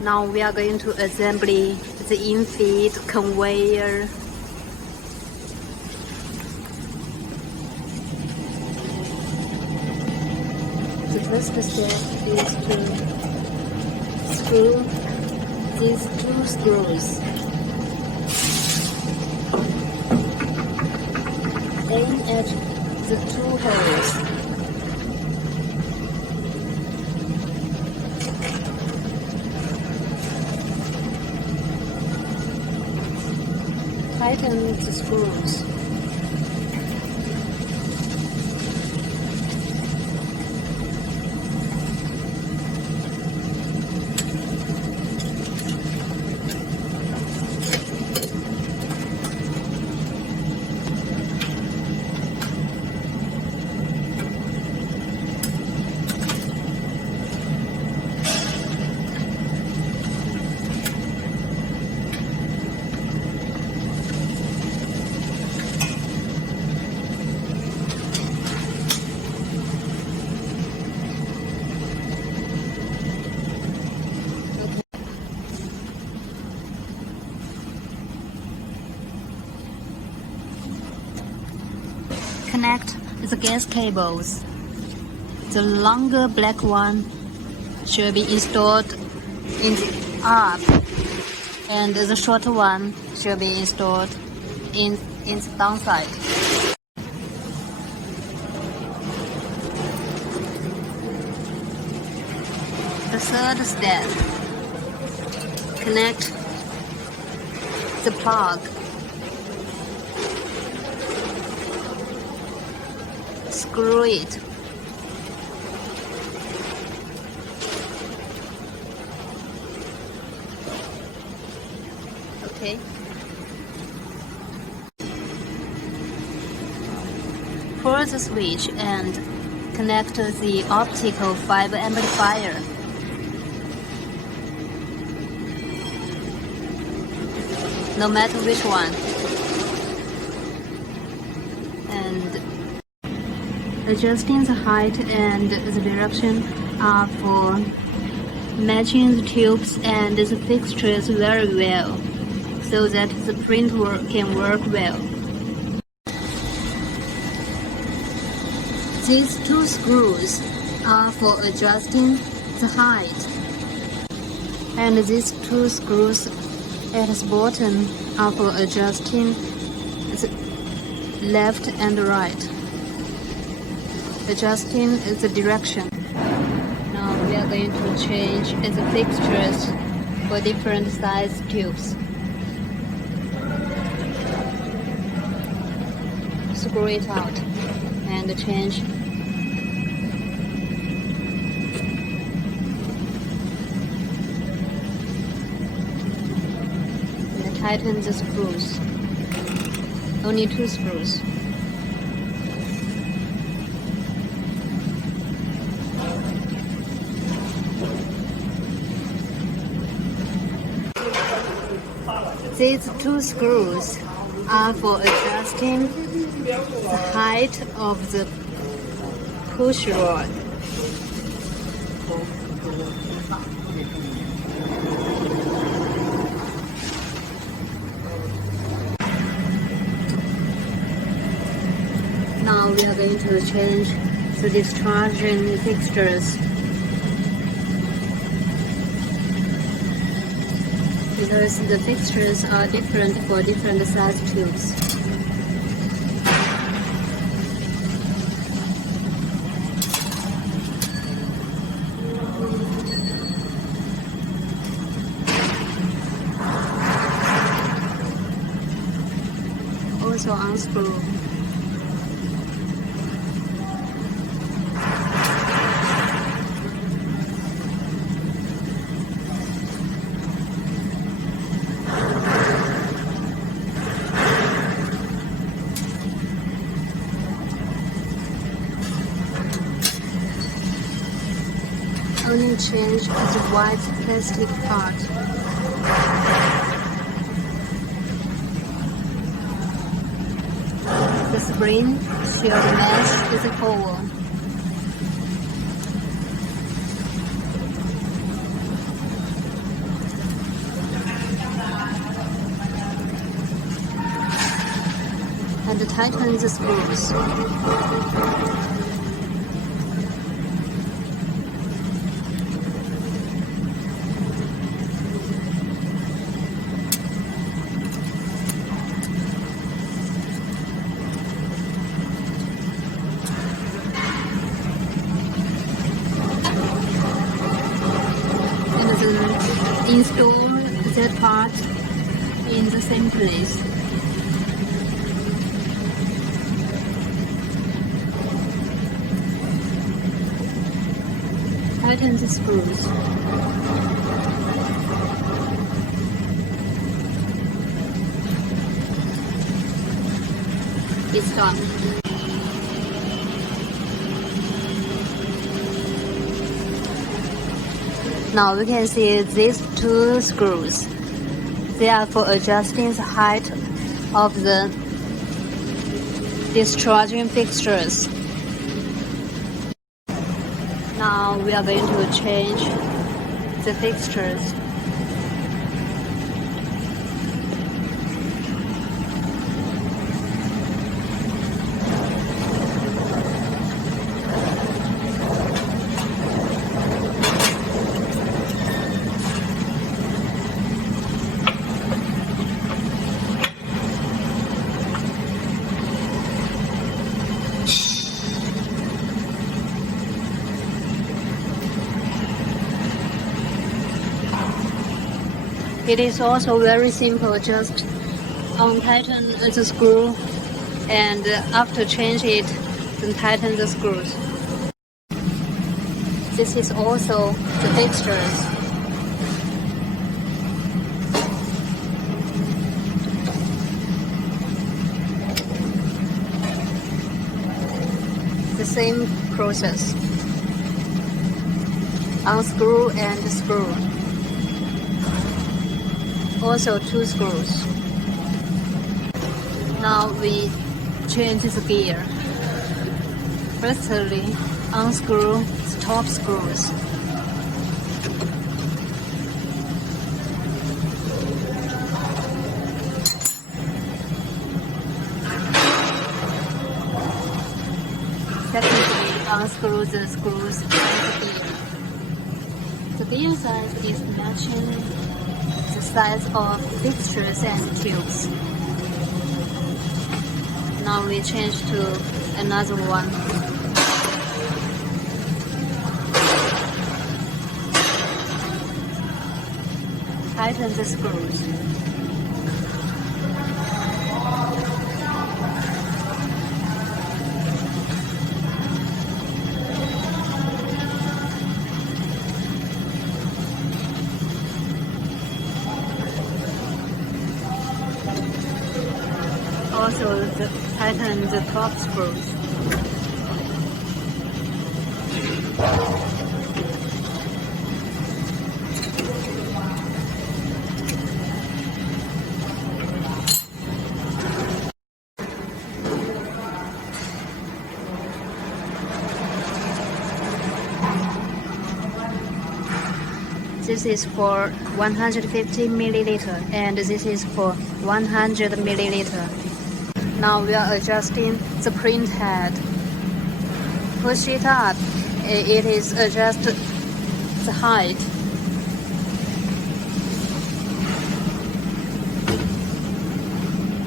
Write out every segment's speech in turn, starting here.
Now we are going to assemble the Infeed conveyor. The first step is to screw these two screws. Aim at the two holes. Tighten the screws. Connect the gas cables. The longer black one should be installed in the up, and the shorter one should be installed in the downside. The third step, connect the plug. Screw it. Okay. Pull the switch and connect the optical fiber amplifier. No matter which one. And adjusting the height and the direction are for matching the tubes and the fixtures very well, so that the print can work well. These two screws are for adjusting the height, and these two screws at the bottom are for adjusting the left and right. Adjusting the direction. Now we are going to change the fixtures for different size tubes. Screw it out and change. And tighten the screws. Only two screws. These two screws are for adjusting the height of the push rod. Now we are going to change the discharging fixtures. Because the fixtures are different for different size tubes. Also unscrew. Only change the white plastic part. The spring should match with the hole. tighten the screws. Install that part in the same place. Tighten the screws. It's done. Now we can see these two screws. They are for adjusting the height of the discharging fixtures. Now we are going to change the fixtures. It is also very simple, just untighten the screw and after change it, then tighten the screws. This is also the fixtures. The same process. Unscrew and screw. Also 2 screws. Now we change the gear. Firstly, unscrew the top screws. Secondly, unscrew the screws and the gear. The gear size is matching the size of fixtures and tubes. Now we change to another one. Tighten the screws. Also tighten the top screws. This is for 150 milliliter and this is for 100 milliliter. Now we are adjusting the print head. Push it up, it is adjust the height.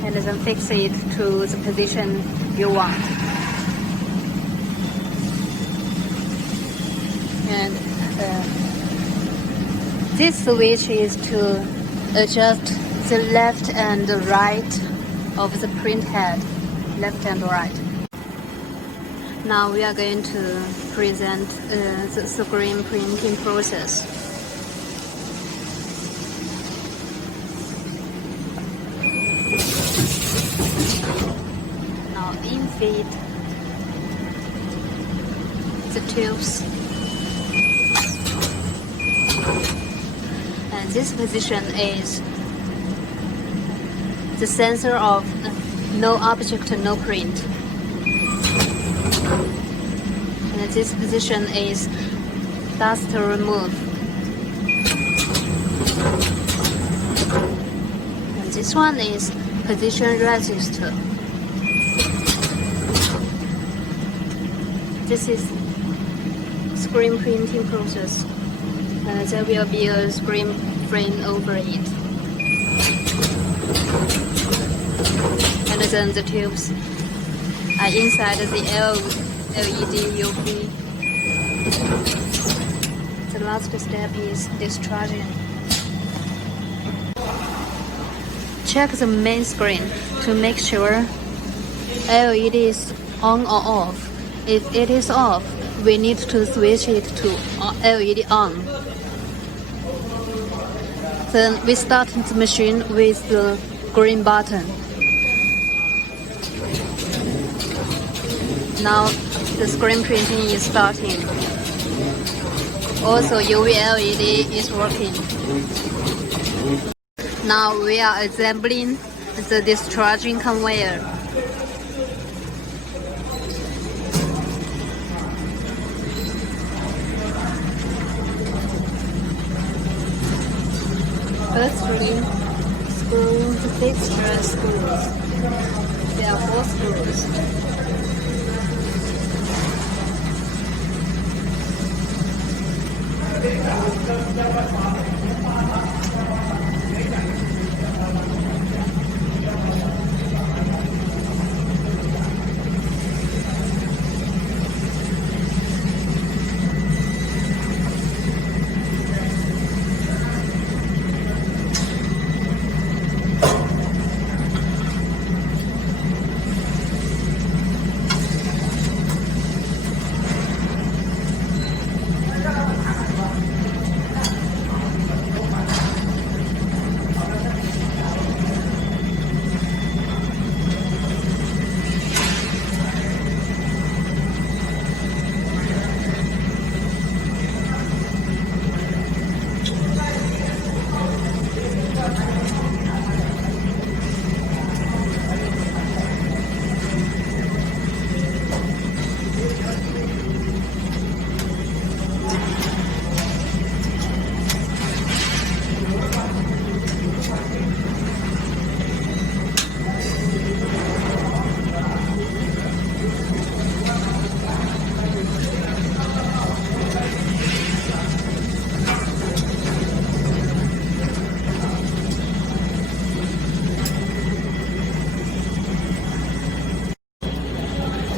And then fix it to the position you want. And this switch is to adjust the left and the right of the print head, left and right. Now we are going to present the screen printing process. Now infeed the tubes. And this position is the sensor of no object, no print. And this position is dust remove. And this one is position resistor. This is screen printing process. There will be a screen frame over it. And then the tubes are inside the LED UV. The last step is discharging. Check the main screen to make sure LED is on or off. If it is off, we need to switch it to LED on. Then we start the machine with the green button. Now the screen printing is starting. Also UV LED is working. Now we are assembling the discharging conveyor. Firstly, screw the fixture screws. There are 4 screws.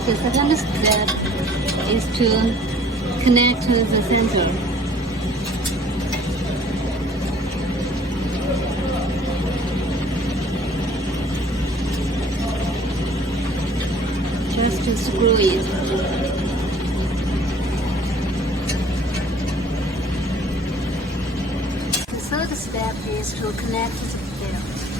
The second step is to connect to the center. Just to screw it. The third step is to connect the belt.